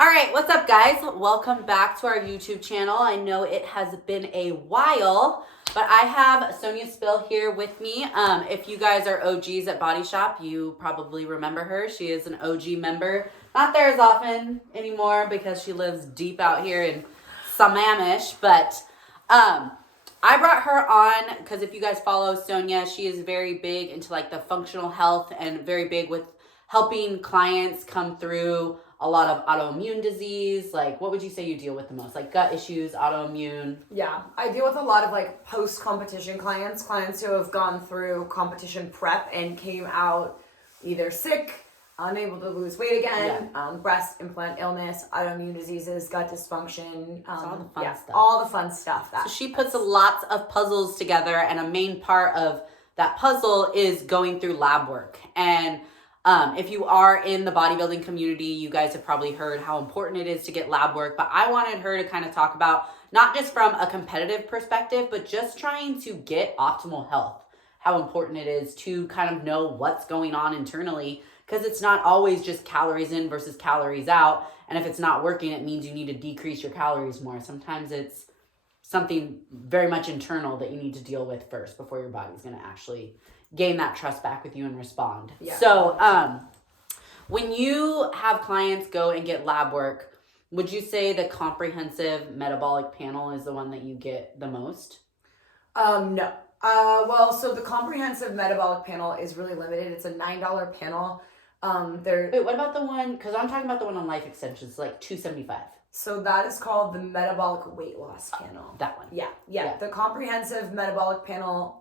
All right, what's up, guys? Welcome back to our YouTube channel. I know it has been a while, but I have Sonia Spil here with me. If you guys are OGs at BodyShop, you probably remember her. She is an OG member. Not there as often anymore because she lives deep out here in Sammamish, but I brought her on because if you guys follow Sonia, she is very big into like the functional health and very big with helping clients come through a lot of autoimmune disease. Like, what would you say you deal with the most? Like gut issues, autoimmune? Yeah, I deal with a lot of like post-competition clients who have gone through competition prep and came out either sick, unable to lose weight again, breast implant illness, autoimmune diseases, gut dysfunction. All the fun stuff. All the fun stuff. So she puts lots of puzzles together, and a main part of that puzzle is going through lab work. And if you are in the bodybuilding community, you guys have probably heard how important it is to get lab work, but I wanted her to kind of talk about not just from a competitive perspective, but just trying to get optimal health, how important it is to kind of know what's going on internally, because it's not always just calories in versus calories out. And if it's not working, it means you need to decrease your calories more. Sometimes it's something very much internal that you need to deal with first before your body's going to actually gain that trust back with you and respond. Yeah. So when you have clients go and get lab work, would you say the comprehensive metabolic panel is the one that you get the most? No. So the comprehensive metabolic panel is really limited. It's a $9 panel. Wait, what about the one, because I'm talking about the one on Life Extensions, like $275. So that is called the metabolic weight loss panel. That one. Yeah. The comprehensive metabolic panel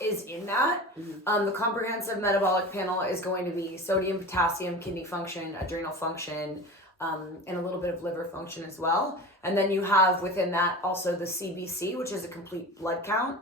is in that. Mm-hmm. The comprehensive metabolic panel is going to be sodium, potassium, kidney function, adrenal function, and a little bit of liver function as well. And then you have within that also the CBC, which is a complete blood count,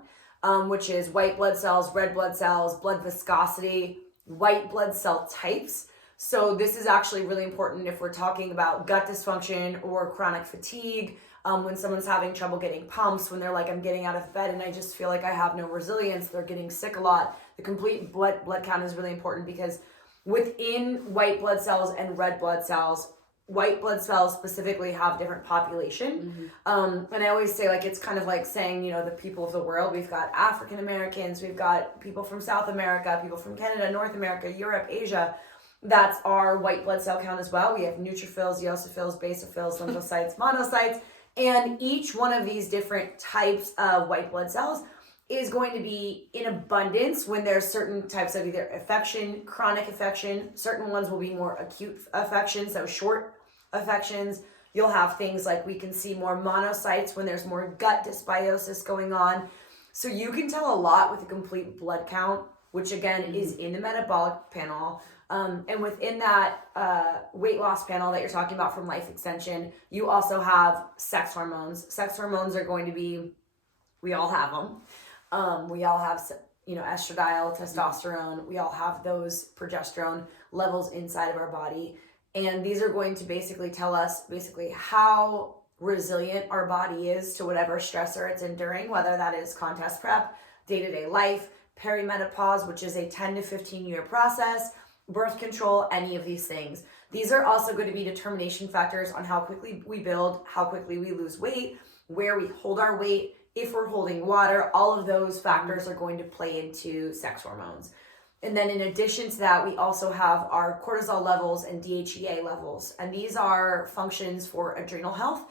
which is white blood cells, red blood cells, blood viscosity, white blood cell types. So this is actually really important if we're talking about gut dysfunction or chronic fatigue, when someone's having trouble getting pumps, when they're like, I'm getting out of bed and I just feel like I have no resilience, they're getting sick a lot. The complete blood count is really important because within white blood cells and red blood cells, white blood cells specifically have different population. Mm-hmm. And I always say, like, it's kind of like saying, you know, the people of the world. We've got African Americans, we've got people from South America, people from Canada, North America, Europe, Asia. That's our white blood cell count as well. We have neutrophils, eosinophils, basophils, lymphocytes, monocytes. And each one of these different types of white blood cells is going to be in abundance when there's certain types of either affection, chronic affection. Certain ones will be more acute affections, so short affections. You'll have things like we can see more monocytes when there's more gut dysbiosis going on. So you can tell a lot with a complete blood count, which again is in the metabolic panel. And within that weight loss panel that you're talking about from Life Extension, you also have sex hormones. Sex hormones are going to be, we all have them. We all have, estradiol, testosterone. We all have those progesterone levels inside of our body. And these are going to basically tell us how resilient our body is to whatever stressor it's enduring, whether that is contest prep, day-to-day life, perimenopause, which is a 10 to 15 year process, birth control, any of these things. These are also going to be determination factors on how quickly we build, how quickly we lose weight, where we hold our weight, if we're holding water. All of those factors are going to play into sex hormones. And then in addition to that, we also have our cortisol levels and DHEA levels. And these are functions for adrenal health.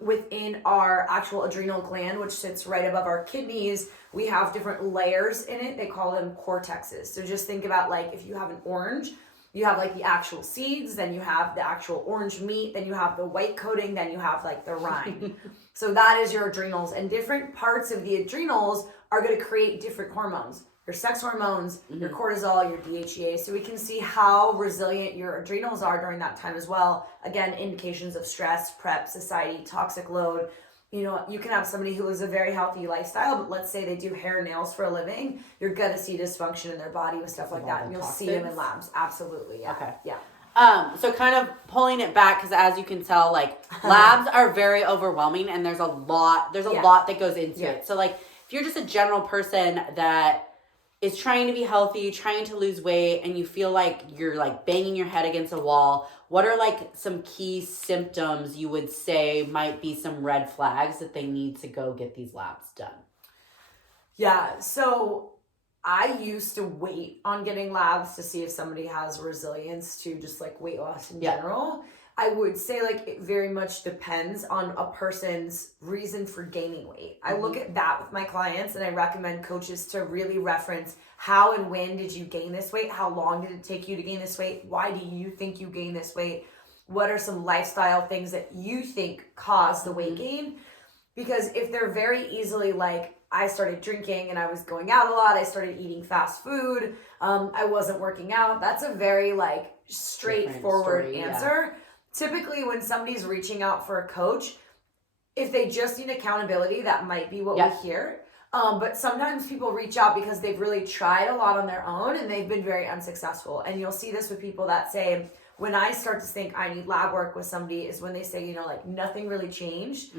Within our actual adrenal gland, which sits right above our kidneys, we have different layers in it. They call them cortexes. So just think about, like, if you have an orange, you have like the actual seeds, then you have the actual orange meat, then you have the white coating, then you have like the rind. So that is your adrenals, and different parts of the adrenals are going to create different hormones. Your sex hormones, your cortisol, your DHEA. So we can see how resilient your adrenals are during that time as well. Again, indications of stress, prep, society, toxic load. You know, you can have somebody who lives a very healthy lifestyle, but let's say they do hair and nails for a living. You're going to see dysfunction in their body with stuff like that. And you'll see them in labs. Absolutely. Yeah. Okay. Yeah. So kind of pulling it back, because as you can tell, like, labs are very overwhelming, and there's a lot that goes into it. So like, if you're just a general person that is trying to be healthy, trying to lose weight, and you feel like you're like banging your head against a wall, what are like some key symptoms you would say might be some red flags that they need to go get these labs done? Yeah, so I used to wait on getting labs to see if somebody has resilience to just like weight loss in general. I would say like it very much depends on a person's reason for gaining weight. I look at that with my clients, and I recommend coaches to really reference how and when did you gain this weight? How long did it take you to gain this weight? Why do you think you gained this weight? What are some lifestyle things that you think caused the weight gain? Because if they're very easily like, I started drinking and I was going out a lot, I started eating fast food, I wasn't working out, that's a very like straightforward answer. Typically when somebody's reaching out for a coach, if they just need accountability, that might be what we hear. But sometimes people reach out because they've really tried a lot on their own and they've been very unsuccessful. And you'll see this with people that say, when I start to think I need lab work with somebody is when they say, you know, like nothing really changed.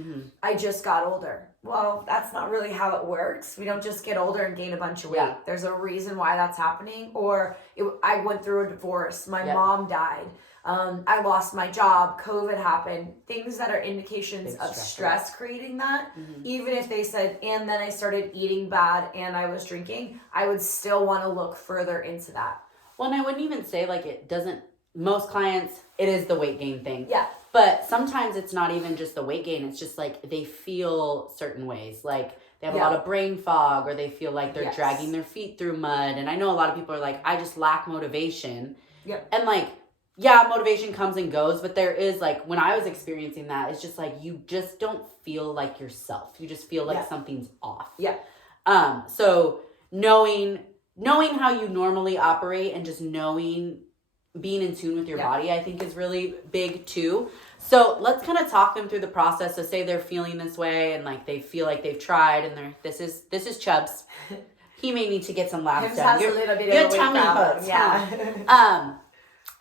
I just got older. Well, that's not really how it works. We don't just get older and gain a bunch of weight. There's a reason why that's happening. Or I went through a divorce. My mom died. I lost my job. COVID happened. Things that are indications of stress creating that. Even if they said, and then I started eating bad and I was drinking, I would still want to look further into that. Well, and I wouldn't even say like it doesn't, most clients, it is the weight gain thing. Yeah. But sometimes it's not even just the weight gain. It's just like they feel certain ways. Like they have a lot of brain fog, or they feel like they're dragging their feet through mud. And I know a lot of people are like, I just lack motivation. And like, yeah, motivation comes and goes, but there is like, when I was experiencing that, it's just like, you just don't feel like yourself. You just feel like something's off. So knowing how you normally operate and just being in tune with your body, I think is really big too. So let's kind of talk them through the process. So say they're feeling this way and like they feel like they've tried and this is Chubbs. He may need to get some labs done. Your tummy hurts.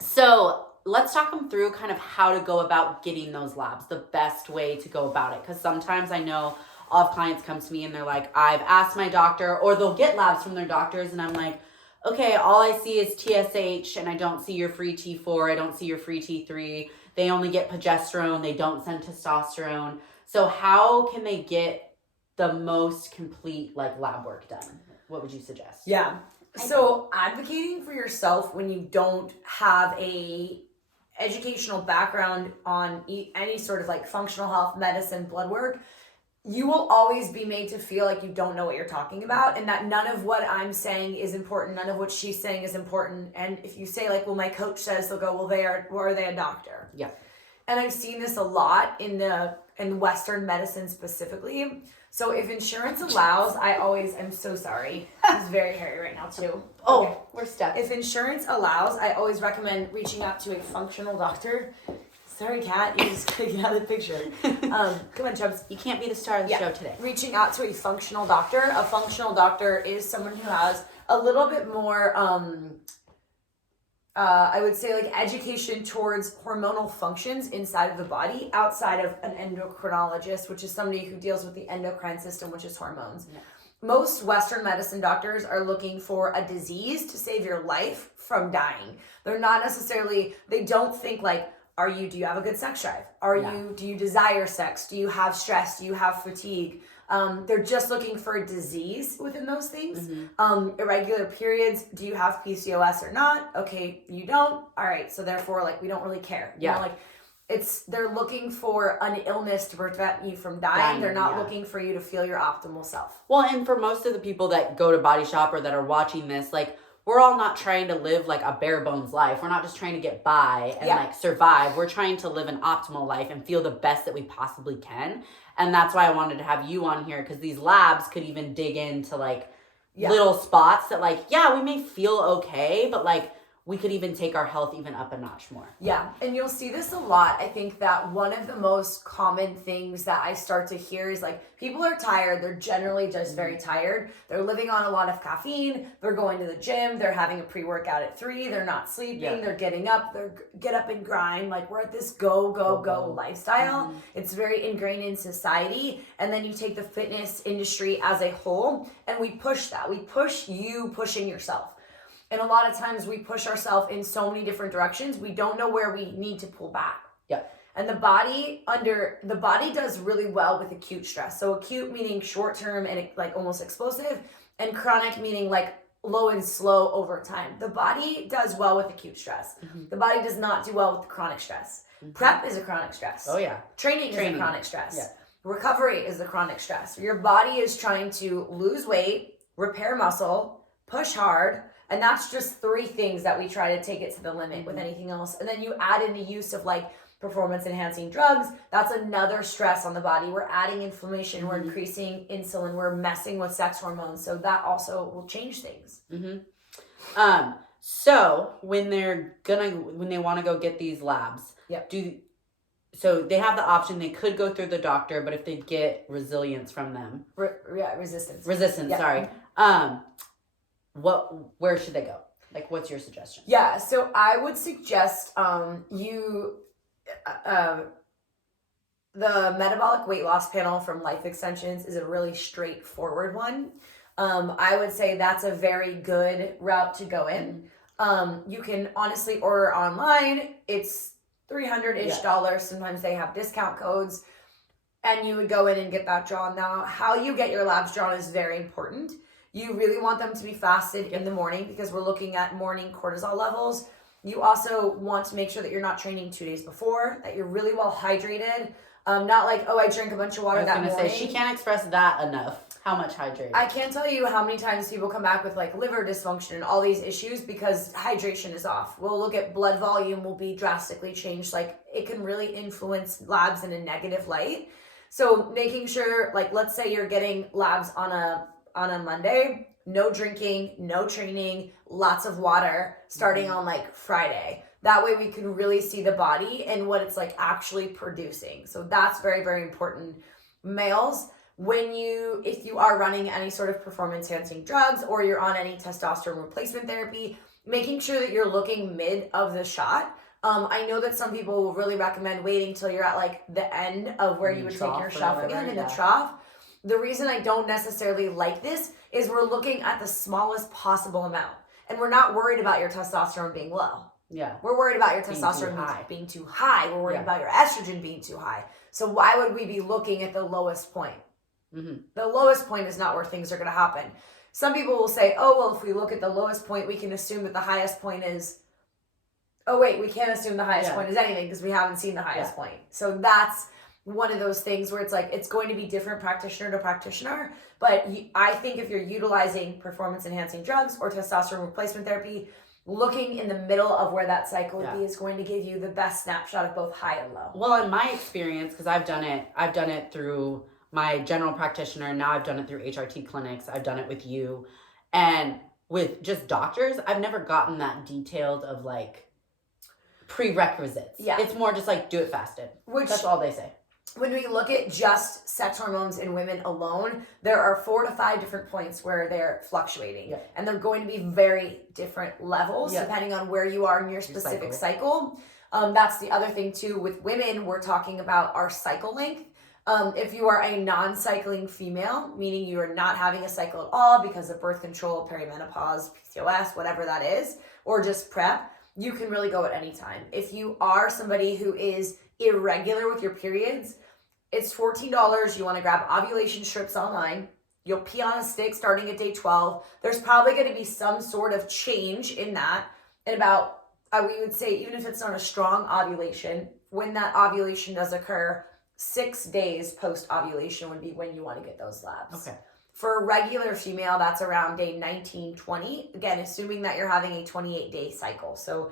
So let's talk them through kind of how to go about getting those labs, the best way to go about it. Because sometimes I know all of clients come to me and they're like, I've asked my doctor, or they'll get labs from their doctors and I'm like, okay, all I see is TSH and I don't see your free T4. I don't see your free T3. They only get progesterone. They don't send testosterone. So how can they get the most complete like lab work done? What would you suggest? So advocating for yourself when you don't have a educational background on any sort of like functional health, medicine, blood work, you will always be made to feel like you don't know what you're talking about and that none of what I'm saying is important. None of what she's saying is important. And if you say like, well, my coach says, they'll go, well, are they a doctor? And I've seen this a lot in Western medicine specifically. So if insurance allows, I'm so sorry. It's very hairy right now too. We're stuck. If insurance allows, I always recommend reaching out to a functional doctor. Sorry, Kat, you just gotta get out of the picture. Come on, Chubbs. You can't be the star of the show today. Reaching out to a functional doctor. A functional doctor is someone who has a little bit more, I would say like education towards hormonal functions inside of the body outside of an endocrinologist, which is somebody who deals with the endocrine system, which is hormones. Most Western medicine doctors are looking for a disease to save your life from dying. They're not necessarily, they don't think like, do you have a good sex drive? Do you desire sex? Do you have stress? Do you have fatigue? They're just looking for a disease within those things. Irregular periods. Do you have PCOS or not? Okay, you don't. All right. So therefore, like, we don't really care. You know, like they're looking for an illness to prevent you from dying. They're not looking for you to feel your optimal self. Well, and for most of the people that go to BodyShop or that are watching this, like, we're all not trying to live like a bare bones life. We're not just trying to get by and like survive. We're trying to live an optimal life and feel the best that we possibly can. And that's why I wanted to have you on here, because these labs could even dig into like little spots that like, we may feel okay, but like we could even take our health even up a notch more. Yeah, and you'll see this a lot. I think that one of the most common things that I start to hear is like people are tired. They're generally just very tired. They're living on a lot of caffeine. They're going to the gym. They're having a pre-workout at 3. They're not sleeping. Yeah. They're getting up. They're get up and grind. Like we're at this go lifestyle. It's very ingrained in society. And then you take the fitness industry as a whole and we push that. We push you pushing yourself. And a lot of times we push ourselves in so many different directions. We don't know where we need to pull back. Yeah. And the body does really well with acute stress. So acute meaning short term and like almost explosive, and chronic meaning like low and slow over time. The body does well with acute stress. The body does not do well with chronic stress. Prep is a chronic stress. Oh yeah. Training is a chronic stress. Yeah. Recovery is a chronic stress. Your body is trying to lose weight, repair muscle, push hard. And that's just 3 things that we try to take it to the limit with anything else. And then you add in the use of like performance enhancing drugs. That's another stress on the body. We're adding inflammation. We're increasing insulin. We're messing with sex hormones. So that also will change things. So when they want to go get these labs, so they have the option, they could go through the doctor, but if they get resilience from them. Resistance. Sorry. Where should they go? Like, what's your suggestion? Yeah, so I would suggest the metabolic weight loss panel from Life Extensions is a really straightforward one. I would say that's a very good route to go in. You can honestly order online. It's $300-ish. Sometimes they have discount codes. And you would go in and get that drawn. Now, how you get your labs drawn is very important. You really want them to be fasted in the morning because we're looking at morning cortisol levels. You also want to make sure that you're not training 2 days before, that you're really well hydrated. Not like, oh, I drank a bunch of water that morning. I was going to say, she can't express that enough. How much hydrated? I can't tell you how many times people come back with like liver dysfunction and all these issues because hydration is off. We'll look at blood volume will be drastically changed. Like it can really influence labs in a negative light. So making sure, like, let's say you're getting labs on a Monday, no drinking, no training, lots of water starting on like Friday. That way we can really see the body and what it's like actually producing. So that's very, very important. Males, if you are running any sort of performance enhancing drugs or you're on any testosterone replacement therapy, making sure that you're looking mid of the shot. I know that some people will really recommend waiting till you're at like the end of where you would take your shot again in the trough. The reason I don't necessarily like this is we're looking at the smallest possible amount. And we're not worried about your testosterone being low. Yeah. We're worried about your testosterone being too high. We're worried about your estrogen being too high. So why would we be looking at the lowest point? The lowest point is not where things are going to happen. Some people will say, oh, well, if we look at the lowest point, we can assume that the highest point is... Oh, wait, we can't assume the highest point is anything because we haven't seen the highest point. So that's one of those things where it's like it's going to be different practitioner to practitioner. But I think if you're utilizing performance enhancing drugs or testosterone replacement therapy, looking in the middle of where that cycle would be is going to give you the best snapshot of both high and low. Well, in my experience, because I've done it through my general practitioner. Now I've done it through HRT clinics. I've done it with you. And with just doctors, I've never gotten that detailed of like prerequisites. Yeah. It's more just like do it fasted. That's all they say. When we look at just sex hormones in women alone, there are 4 to 5 different points where they're fluctuating. Yeah. And they're going to be very different levels depending on where you are in your specific cycle. That's the other thing too. With women, we're talking about our cycle length. If you are a non-cycling female, meaning you are not having a cycle at all because of birth control, perimenopause, PCOS, whatever that is, or just prep, you can really go at any time. If you are somebody who is irregular with your periods, it's $14. You want to grab ovulation strips online. You'll pee on a stick starting at day 12. There's probably going to be some sort of change in that. And about, we would say, even if it's not a strong ovulation, when that ovulation does occur, 6 days post-ovulation would be when you want to get those labs. Okay. For a regular female, that's around day 19, 20. Again, assuming that you're having a 28-day cycle. So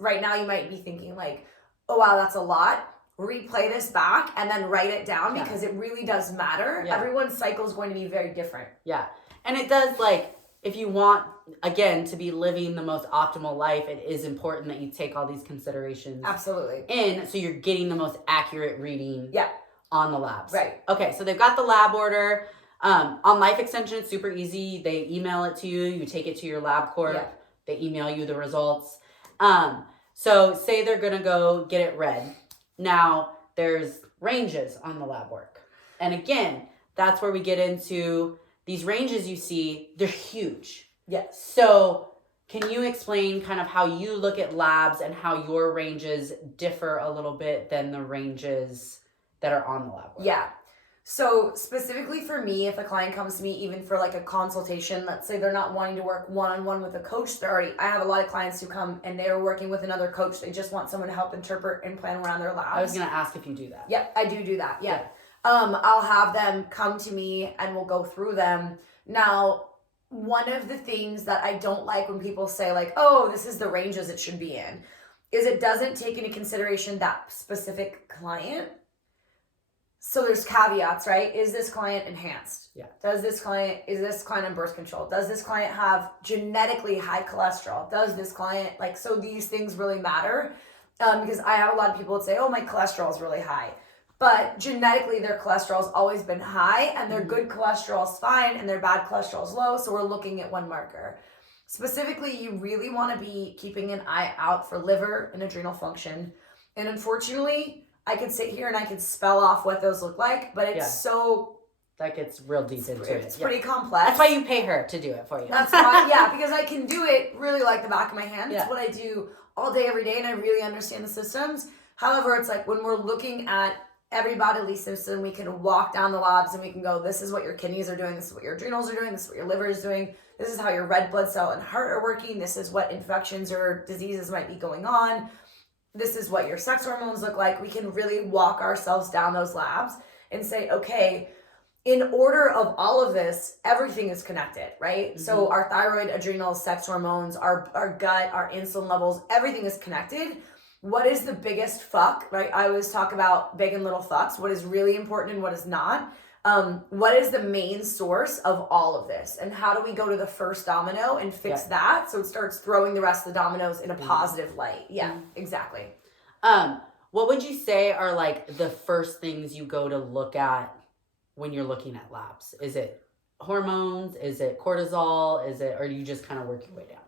right now you might be thinking like, oh, wow, that's a lot. Replay this back and then write it down because it really does matter. Yeah. Everyone's cycle is going to be very different. Yeah. And it does, like, if you want, again, to be living the most optimal life, it is important that you take all these considerations Absolutely. in, so you're getting the most accurate reading on the labs. Right. Okay, so they've got the lab order. On Life Extension, it's super easy. They email it to you. You take it to your LabCorp. Yeah. They email you the results. So say they're going to go get it read. Now, there's ranges on the lab work. And again, that's where we get into these ranges you see, they're huge. Yes. So can you explain kind of how you look at labs and how your ranges differ a little bit than the ranges that are on the lab work? Yeah. So specifically for me, if a client comes to me even for like a consultation, let's say they're not wanting to work one-on-one with a coach, I have a lot of clients who come and they're working with another coach. They just want someone to help interpret and plan around their labs. I was going to ask if you do that. Yep, I do that. Yeah. I'll have them come to me and we'll go through them. Now, one of the things that I don't like when people say like, oh, this is the ranges it should be in, is it doesn't take into consideration that specific client. So there's caveats, right? Is this client enhanced? Yeah. Is this client on birth control? Does this client have genetically high cholesterol? Does this client, so these things really matter. Because I have a lot of people that say, oh, my cholesterol is really high. But genetically, their cholesterol's always been high, and their good cholesterol's fine, and their bad cholesterol's low, so we're looking at one marker. Specifically, you really want to be keeping an eye out for liver and adrenal function. And unfortunately, I could sit here and I could spell off what those look like, but it's so... That gets real deep into it. It's pretty complex. That's why you pay her to do it for you. That's why, because I can do it really like the back of my hand. Yeah. It's what I do all day, every day, and I really understand the systems. However, it's like when we're looking at every bodily system, we can walk down the labs and we can go, this is what your kidneys are doing, this is what your adrenals are doing, this is what your liver is doing, this is how your red blood cell and heart are working, this is what infections or diseases might be going on, this is what your sex hormones look like. We can really walk ourselves down those labs and say, okay, in order of all of this, everything is connected, right? Mm-hmm. So our thyroid, adrenals, sex hormones, our gut, our insulin levels, everything is connected. What is the biggest fuck, right? I always talk about big and little fucks. What is really important and what is not. What is the main source of all of this? And how do we go to the first domino and fix that so it starts throwing the rest of the dominoes in a positive light? Yeah, exactly. What would you say are the first things you go to look at when you're looking at labs? Is it hormones? Is it cortisol? Or do you just kind of work your way down?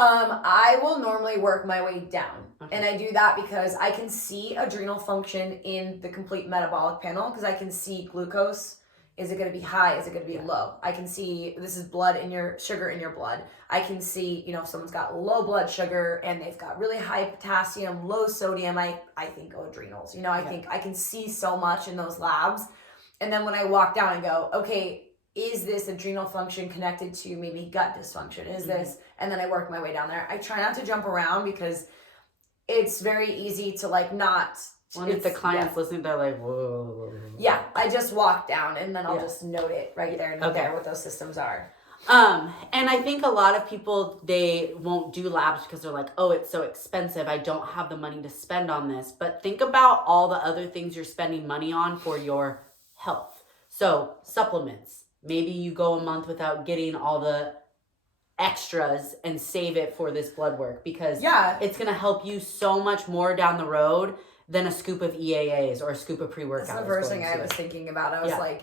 I will normally work my way down. Okay. And I do that because I can see adrenal function in the complete metabolic panel because I can see glucose. Is it going to be high? Is it going to be low? I can see this is sugar in your blood. I can see, if someone's got low blood sugar and they've got really high potassium, low sodium, I think adrenals. I think I can see so much in those labs. And then when I walk down and go, okay, is this adrenal function connected to maybe gut dysfunction? Is this, and then I work my way down there. I try not to jump around because it's very easy to not. Well, if the client's listening, they're like, whoa. Yeah, I just walk down and then I'll just note it right there and there what those systems are. And I think a lot of people, they won't do labs because they're like, oh, it's so expensive. I don't have the money to spend on this. But think about all the other things you're spending money on for your health. So supplements. Maybe you go a month without getting all the extras and save it for this blood work because it's going to help you so much more down the road than a scoop of EAAs or a scoop of pre-workout. That's the first thing I was thinking about. I was like,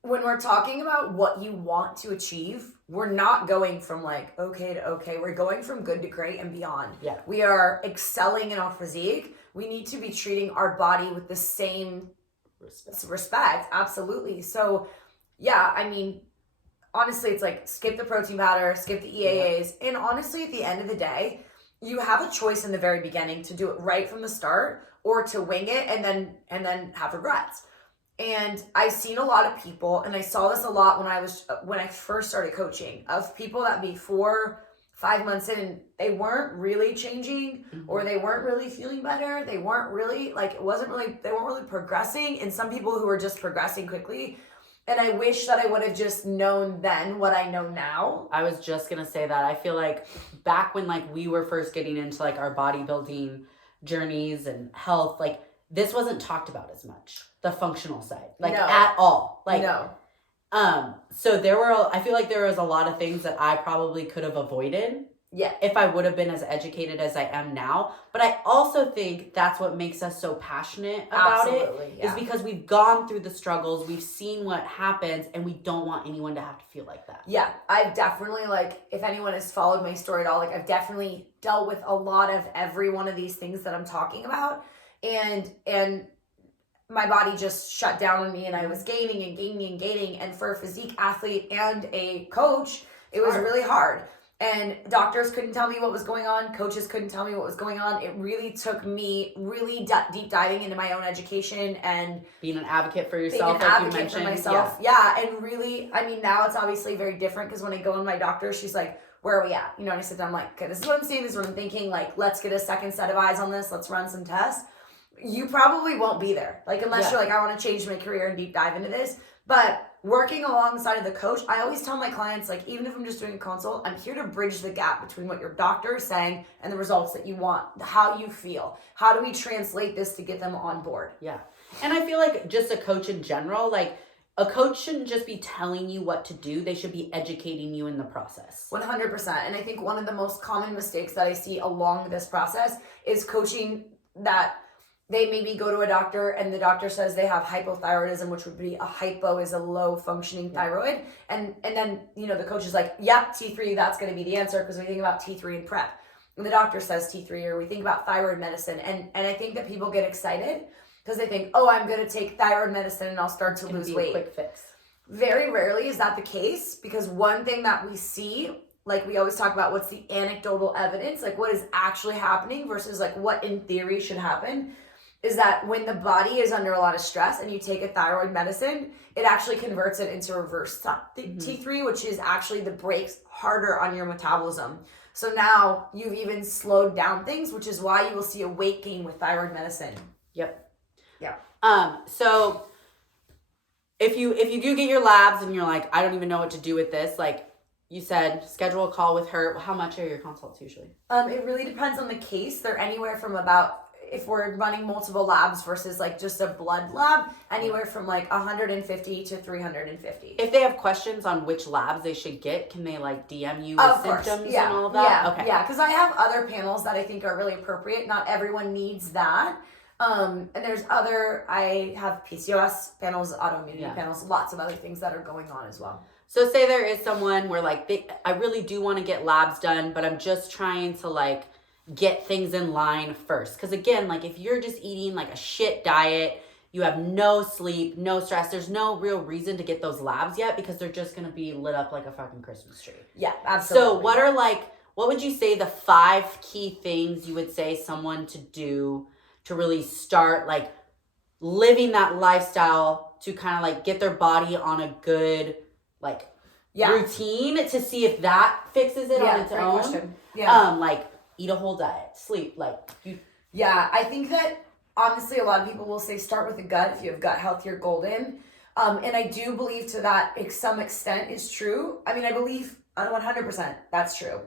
when we're talking about what you want to achieve, we're not going from okay to okay. We're going from good to great and beyond. Yeah. We are excelling in our physique. We need to be treating our body with the same respect. Absolutely. So honestly, it's skip the protein powder, skip the EAAs. And honestly, at the end of the day, you have a choice in the very beginning to do it right from the start or to wing it and then have regrets. And I've seen a lot of people, and I saw this a lot when I first started coaching, of people that before 5 months in, they weren't really changing or they weren't really feeling better. They weren't really they weren't really progressing. And some people who were just progressing quickly. And I wish that I would have just known then what I know now. I was just going to say that. I feel like back when we were first getting into our bodybuilding journeys and health, this wasn't talked about as much. The functional side. No. At all. No. So I feel like there was a lot of things that I probably could have avoided. Yeah. If I would have been as educated as I am now. But I also think that's what makes us so passionate about it. Is because we've gone through the struggles, we've seen what happens, and we don't want anyone to have to feel like that. Yeah, I've definitely, like, if anyone has followed my story at all, like, I've definitely dealt with a lot of every one of these things that I'm talking about. And my body just shut down on me, and I was gaining and gaining and gaining. And for a physique athlete and a coach, it was really hard. And doctors couldn't tell me what was going on. Coaches couldn't tell me what was going on. It really took me really deep diving into my own education and being an advocate for yourself. Being an advocate for myself. Yeah. And really, I mean, now it's obviously very different because when I go in my doctor, she's like, where are we at? You know, and I sit down, I'm like, okay, this is what I'm seeing. This is what I'm thinking. Like, let's get a second set of eyes on this. Let's run some tests. You probably won't be there. Like, unless you're like, I want to change my career and deep dive into this. But working alongside of the coach, I always tell my clients, like, even if I'm just doing a consult, I'm here to bridge the gap between what your doctor is saying and the results that you want, how you feel. How do we translate this to get them on board? Yeah. And I feel like just a coach in general, like, a coach shouldn't just be telling you what to do. They should be educating you in the process. 100%. And I think one of the most common mistakes that I see along this process is coaching that they maybe go to a doctor and the doctor says they have hypothyroidism, which would be a hypo is a low functioning thyroid. And then, you know, the coach is like, yep, T3, that's going to be the answer because we think about T3 in prep. And the doctor says T3, or we think about thyroid medicine. And I think that people get excited because they think, oh, I'm going to take thyroid medicine and I'll start to lose weight. Quick fix. Very rarely is that the case, because one thing that we see, like we always talk about, what's the anecdotal evidence, like what is actually happening versus like what in theory should happen, is that when the body is under a lot of stress and you take a thyroid medicine, it actually converts it into reverse T3, which is actually the brakes harder on your metabolism. So now you've even slowed down things, which is why you will see a weight gain with thyroid medicine. Yep. Yeah. So if you do get your labs and you're like, I don't even know what to do with this, like you said, schedule a call with her. How much are your consults usually? It really depends on the case. They're anywhere from about, if we're running multiple labs versus like just a blood lab, anywhere from like 150 to 350. If they have questions on which labs they should get, can they like DM you with symptoms and all of that? Yeah, okay. Yeah, because I have other panels that I think are really appropriate. Not everyone needs that. And there's I have PCOS panels, autoimmunity panels, lots of other things that are going on as well. So say there is someone where like I really do want to get labs done, but I'm just trying to like get things in line first. Because again, like if you're just eating like a shit diet, you have no sleep, no stress, there's no real reason to get those labs yet because they're just going to be lit up like a fucking Christmas tree. Yeah, absolutely. So what would you say the 5 key things you would say someone to do to really start like living that lifestyle to kind of like get their body on a good like routine to see if that fixes it on its own? Question. Yeah. Like eat a whole diet, sleep, like you. Yeah, I think that honestly a lot of people will say start with the gut. If you have gut health, you're golden. And I do believe to that some extent is true. I mean, I believe 100% that's true.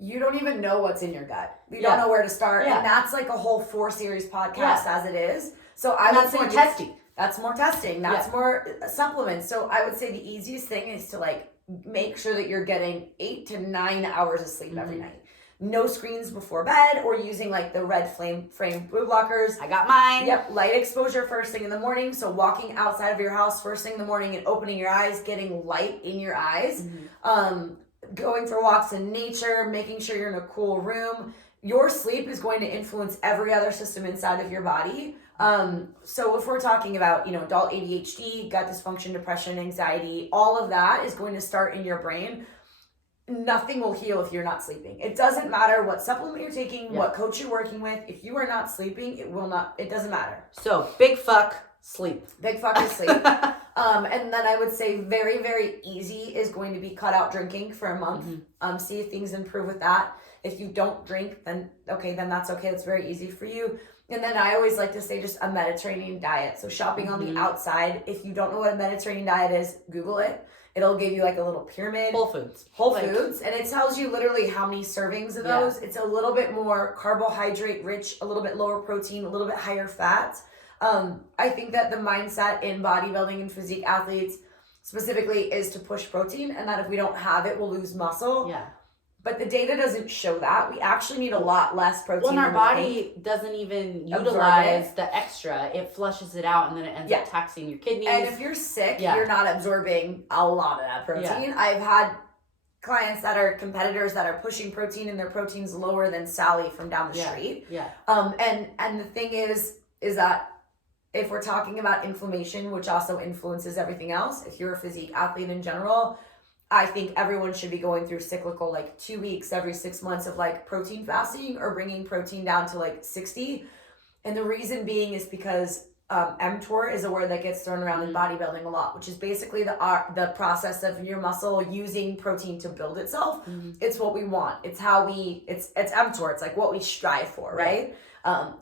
You don't even know what's in your gut. You don't know where to start. And that's like a whole 4-series podcast as it is. So that's more testing. That's more testing. That's more supplements. So I would say the easiest thing is to like make sure that you're getting 8 to 9 hours of sleep every night. No screens before bed or using like the red frame blue blockers. I got mine. Yep. Light exposure first thing in the morning. So walking outside of your house first thing in the morning and opening your eyes, getting light in your eyes. Going for walks in nature, making sure you're in a cool room. Your sleep is going to influence every other system inside of your body. So if we're talking about, adult ADHD, gut dysfunction, depression, anxiety, all of that is going to start in your brain. Nothing will heal if you're not sleeping. It doesn't matter what supplement you're taking, what coach you're working with. If you are not sleeping, it doesn't matter. So big fuck sleep. Big fuck is sleep. And then I would say very, very easy is going to be cut out drinking for a month. See if things improve with that. If you don't drink, then that's okay. That's very easy for you. And then I always like to say just a Mediterranean diet. So shopping on the outside. If you don't know what a Mediterranean diet is, Google it. It'll give you like a little pyramid. Whole Foods. And it tells you literally how many servings of those. It's a little bit more carbohydrate rich, a little bit lower protein, a little bit higher fat. I think that the mindset in bodybuilding and physique athletes specifically is to push protein, and that if we don't have it, we'll lose muscle. Yeah. But the data doesn't show that. We actually need a lot less protein. Well, and our body doesn't even utilize the extra. It flushes it out, and then it ends up taxing your kidneys. And if you're sick, you're not absorbing a lot of that protein. I've had clients that are competitors that are pushing protein, and their protein's lower than Sally from down the street. Yeah. And the thing is that if we're talking about inflammation, which also influences everything else, if you're a physique athlete in general, I think everyone should be going through cyclical, like 2 weeks every 6 months of like protein fasting or bringing protein down to like 60. And the reason being is because mTOR is a word that gets thrown around in bodybuilding a lot, which is basically the process of your muscle using protein to build itself. It's what we want. It's how it's mTOR. It's like what we strive for, right?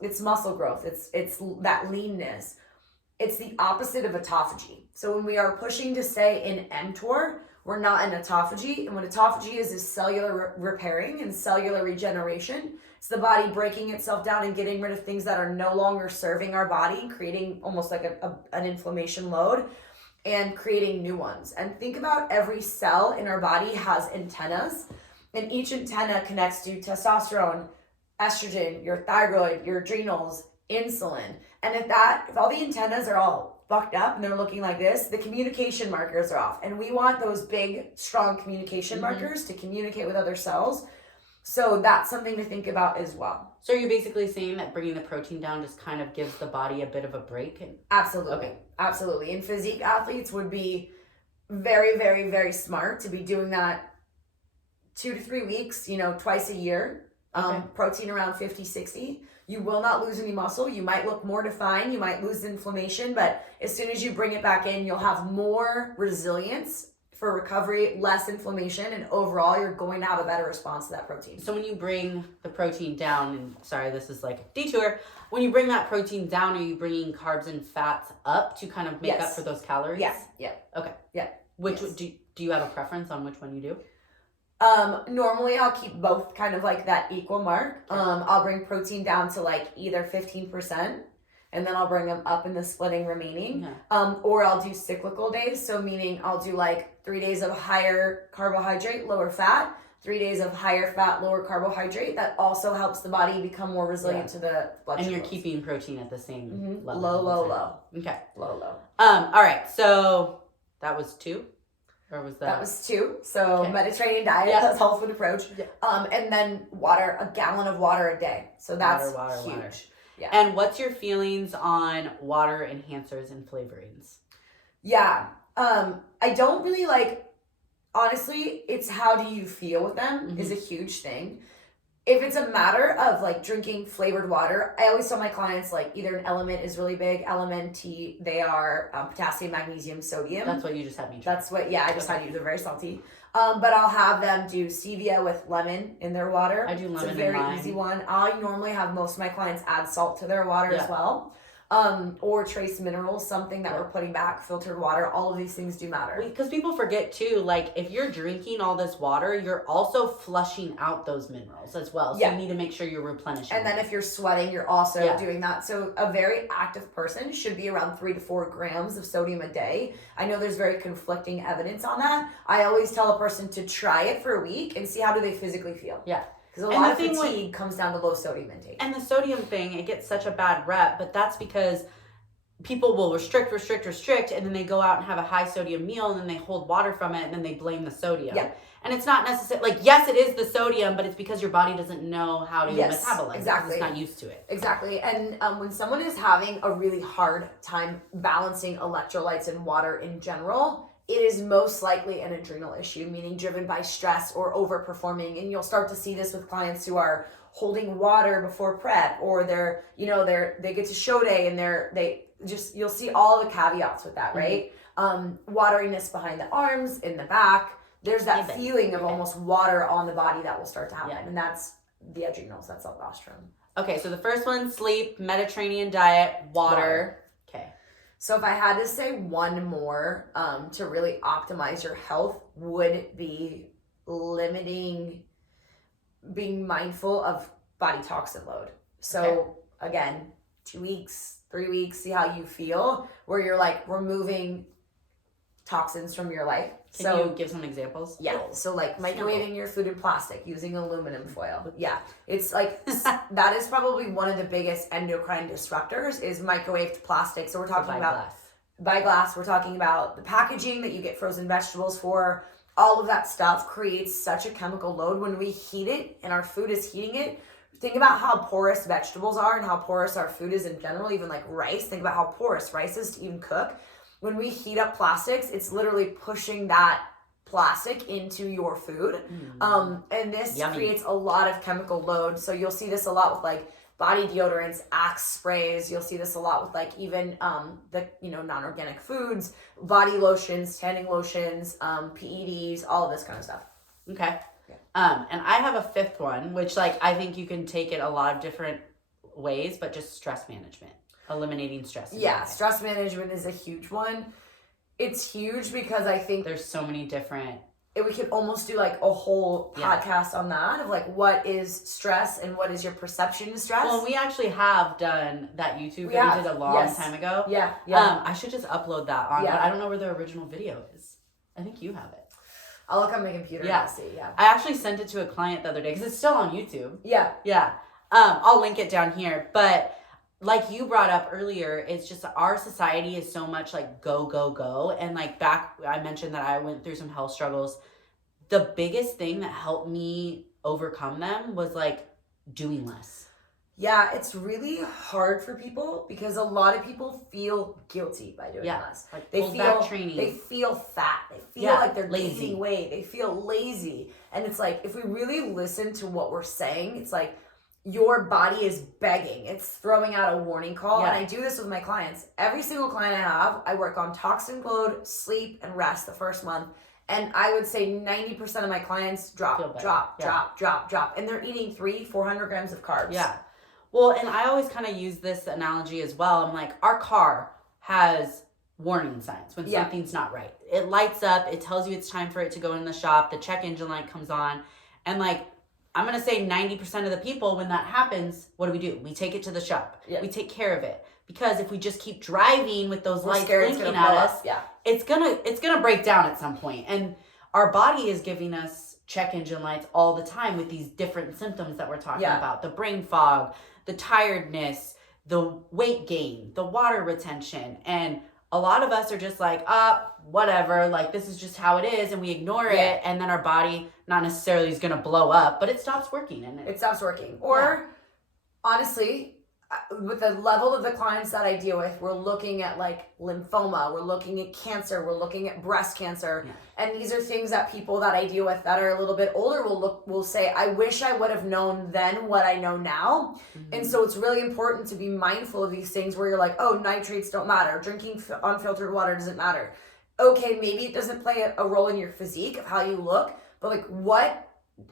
It's muscle growth. It's that leanness. It's the opposite of autophagy. So when we are pushing to stay in mTOR, we're not in autophagy. And what autophagy is cellular repairing and cellular regeneration. It's the body breaking itself down and getting rid of things that are no longer serving our body, creating almost like an inflammation load and creating new ones. And think about every cell in our body has antennas, and each antenna connects to testosterone, estrogen, your thyroid, your adrenals, insulin. And if all the antennas are all fucked up and they're looking like this, the communication markers are off. And we want those big, strong communication markers to communicate with other cells. So that's something to think about as well. So you're basically saying that bringing the protein down just kind of gives the body a bit of a break? Absolutely. Okay. Absolutely. And physique athletes would be very, very, very smart to be doing that 2 to 3 weeks, twice a year. Protein around 50, 60. You will not lose any muscle. You might look more defined. You might lose inflammation, but as soon as you bring it back in, you'll have more resilience for recovery, less inflammation, and overall, you're going to have a better response to that protein. So when you bring the protein down, and sorry, this is like a detour, when you bring that protein down, are you bringing carbs and fats up to kind of make up for those calories? Yes. Yeah. Okay. Yeah. Which do you have a preference on which one you do? Normally I'll keep both kind of like that equal mark. I'll bring protein down to like either 15%, and then I'll bring them up in the splitting remaining. Or I'll do cyclical days. So meaning I'll do like 3 days of higher carbohydrate, lower fat, 3 days of higher fat, lower carbohydrate. That also helps the body become more resilient to the blood And sugars. you're keeping protein at the same level. Low. Okay. Low. All right. So that was 2? Or was that? That was 2. So Mediterranean diet, that's whole food approach. And then water, a gallon of water a day. So that's huge. Yeah. And what's your feelings on water enhancers and flavorings? Yeah. I don't really honestly, it's how do you feel with them is a huge thing. If it's a matter of like drinking flavored water, I always tell my clients like either an Element is really big, LMNT, they are potassium, magnesium, sodium. That's what you just had me try. That's what, I just had you, they're very salty. But I'll have them do stevia with lemon in their water. I do lemon. It's a very and lime. easy one. I normally have most of my clients add salt to their water as well. Or trace minerals, something that we're putting back, filtered water. All of these things do matter. Because people forget too, like if you're drinking all this water, you're also flushing out those minerals as well. So you need to make sure you're replenishing. And then if you're sweating, you're also doing that. So a very active person should be around 3 to 4 grams of sodium a day. I know there's very conflicting evidence on that. I always tell a person to try it for a week and see how do they physically feel. Yeah. Because a lot of fatigue comes down to low sodium intake. And the sodium thing, it gets such a bad rep, but that's because people will restrict, and then they go out and have a high sodium meal, and then they hold water from it, and then they blame the sodium. Yeah. And it's not necessarily, yes, it is the sodium, but it's because your body doesn't know how to metabolize it. Exactly. It's not used to it. Exactly. And when someone is having a really hard time balancing electrolytes and water in general, it is most likely an adrenal issue, meaning driven by stress or overperforming. And you'll start to see this with clients who are holding water before prep, or they get to show day and you'll see all the caveats with that, right? Wateriness behind the arms, in the back. There's that feeling of almost water on the body that will start to happen. And that's the adrenals, that's aldosterone. Okay, so the first one, sleep, Mediterranean diet, water. Okay. So if I had to say one more to really optimize your health, would be being mindful of body toxin load. So again, 2 weeks, 3 weeks, see how you feel, where you're like removing toxins from your life. Can you give some examples? Yeah. So like microwaving your food in plastic, using aluminum foil. Yeah. It's like, that is probably one of the biggest endocrine disruptors is microwaved plastic. So we're talking about by glass. We're talking about the packaging that you get frozen vegetables for. All of that stuff creates such a chemical load when we heat it and our food is heating it. Think about how porous vegetables are and how porous our food is in general, even like rice. Think about how porous rice is to even cook. When we heat up plastics, it's literally pushing that plastic into your food. And this creates a lot of chemical load. So you'll see this a lot with like body deodorants, Axe sprays. You'll see this a lot with like even the non-organic foods, body lotions, tanning lotions, PEDs, all of this kind of stuff. Okay. And I have a fifth one, which like I think you can take it a lot of different ways, but just stress management. Eliminating stress. Yeah, stress management is a huge one. It's huge because I think there's so many different. We could almost do like a whole podcast on that of like what is stress and what is your perception of stress. Well, we actually have done that YouTube that we did a long time ago. Yeah. I should just upload that on, but I don't know where the original video is. I think you have it. I'll look on my computer and see. Yeah. I actually sent it to a client the other day because it's still on YouTube. Yeah. Yeah. I'll link it down here, but. Like you brought up earlier, it's just our society is so much like go, go, go. And like back, I mentioned that I went through some health struggles. The biggest thing that helped me overcome them was like doing less. Yeah, it's really hard for people because a lot of people feel guilty by doing less. Like they feel training. They feel fat. They feel like they're lazy. gaining weight. They feel lazy. And it's like if we really listen to what we're saying, it's like your body is begging. It's throwing out a warning call. And I do this with my clients. Every single client I have, I work on toxin load, sleep, and rest the first month. And I would say 90% of my clients drop. And they're eating 300-400 grams of carbs. Yeah. Well, and I always kind of use this analogy as well. I'm like, our car has warning signs when something's not right. It lights up. It tells you it's time for it to go in the shop. The check engine light comes on. And like, I'm going to say 90% of the people, when that happens, what do? We take it to the shop. Yeah. We take care of it. Because if we just keep driving with those lights blinking at us, it's gonna break down at some point. And our body is giving us check engine lights all the time with these different symptoms that we're talking about. The brain fog, the tiredness, the weight gain, the water retention. And a lot of us are just like, whatever, like this is just how it is, and we ignore it, and then our body not necessarily is gonna blow up, but it stops working, and it stops working. Or honestly, with the level of the clients that I deal with, we're looking at like lymphoma, we're looking at cancer, we're looking at breast cancer, and these are things that people that I deal with that are a little bit older will say, I wish I would have known then what I know now. And so it's really important to be mindful of these things where you're like, oh, nitrates don't matter, drinking unfiltered water doesn't matter. Okay, maybe it doesn't play a role in your physique of how you look, but like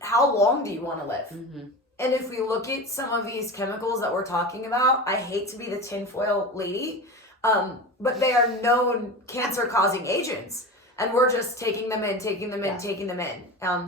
how long do you want to live? And if we look at some of these chemicals that we're talking about, I hate to be the tinfoil lady, but they are known cancer-causing agents. And we're just taking them in.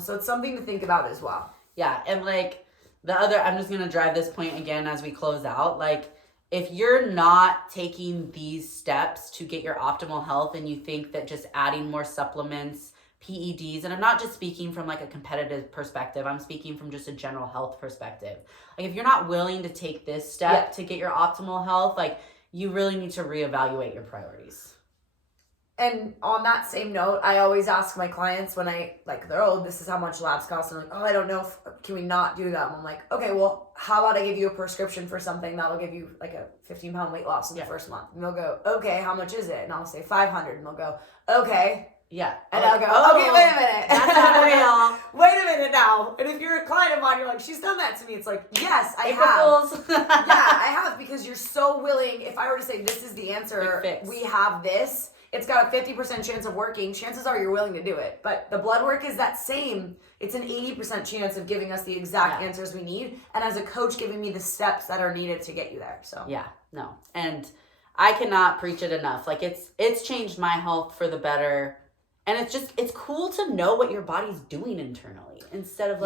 So it's something to think about as well. Yeah, and like I'm just going to drive this point again as we close out. Like, if you're not taking these steps to get your optimal health and you think that just adding more supplements, PEDs, and I'm not just speaking from like a competitive perspective, I'm speaking from just a general health perspective. Like if you're not willing to take this step to get your optimal health, like you really need to reevaluate your priorities. And on that same note, I always ask my clients when they're, oh, this is how much labs cost. And I'm like, oh, I don't know, can we not do that? And I'm like, okay, well, how about I give you a prescription for something that'll give you like a 15-pound weight loss in the first month? And they'll go, okay, how much is it? And I'll say 500. And they'll go, okay. Yeah. And I'll go, okay, wait a minute. That's not real. Wait a minute now. And if you're a client of mine, you're like, she's done that to me. It's like, yes, I have. I have, because you're so willing. If I were to say, this is the answer, we have this, it's got a 50% chance of working. Chances are you're willing to do it. But the blood work is that same. It's an 80% chance of giving us the exact answers we need. And as a coach, giving me the steps that are needed to get you there. So no. And I cannot preach it enough. Like it's changed my health for the better. And it's cool to know what your body's doing internally instead of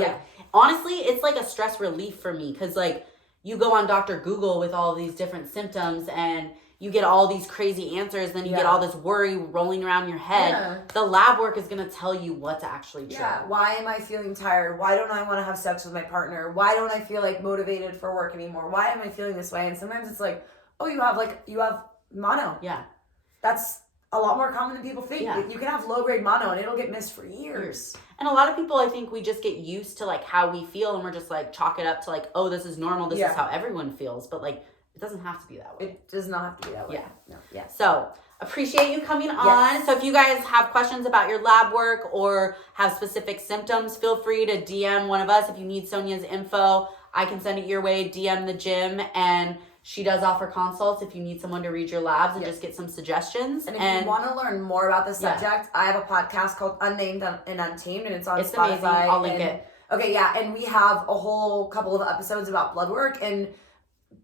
honestly, it's like a stress relief for me. Cause like you go on Dr. Google with all these different symptoms and you get all these crazy answers, then you get all this worry rolling around your head. Yeah. The lab work is going to tell you what to actually try. Yeah, why am I feeling tired? Why don't I want to have sex with my partner? Why don't I feel like motivated for work anymore? Why am I feeling this way? And sometimes it's like, oh, you have mono. Yeah. That's a lot more common than people think. Yeah. You can have low-grade mono and it'll get missed for years. And a lot of people, I think we just get used to like how we feel and we're just like chalk it up to like, oh, this is normal. This is how everyone feels. But like, it doesn't have to be that way. It does not have to be that way. Yeah. No. Yeah. So appreciate you coming on. So if you guys have questions about your lab work or have specific symptoms, feel free to DM one of us. If you need Sonia's info, I can send it your way. DM the gym, and she does offer consults if you need someone to read your labs and just get some suggestions. And if you want to learn more about this subject, I have a podcast called Unnamed and Untamed, and it's on Spotify. Amazing. I'll link it. Okay, yeah, and we have a whole couple of episodes about blood work and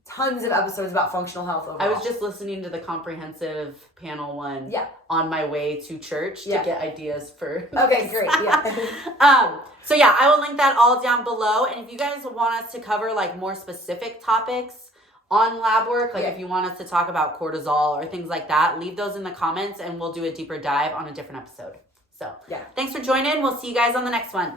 tons of episodes about functional health overall. I was just listening to the comprehensive panel one on my way to church to get ideas for Okay, great. Yeah. So yeah, I will link that all down below. And if you guys want us to cover like more specific topics on lab work, like if you want us to talk about cortisol or things like that, leave those in the comments and we'll do a deeper dive on a different episode. So thanks for joining. We'll see you guys on the next one.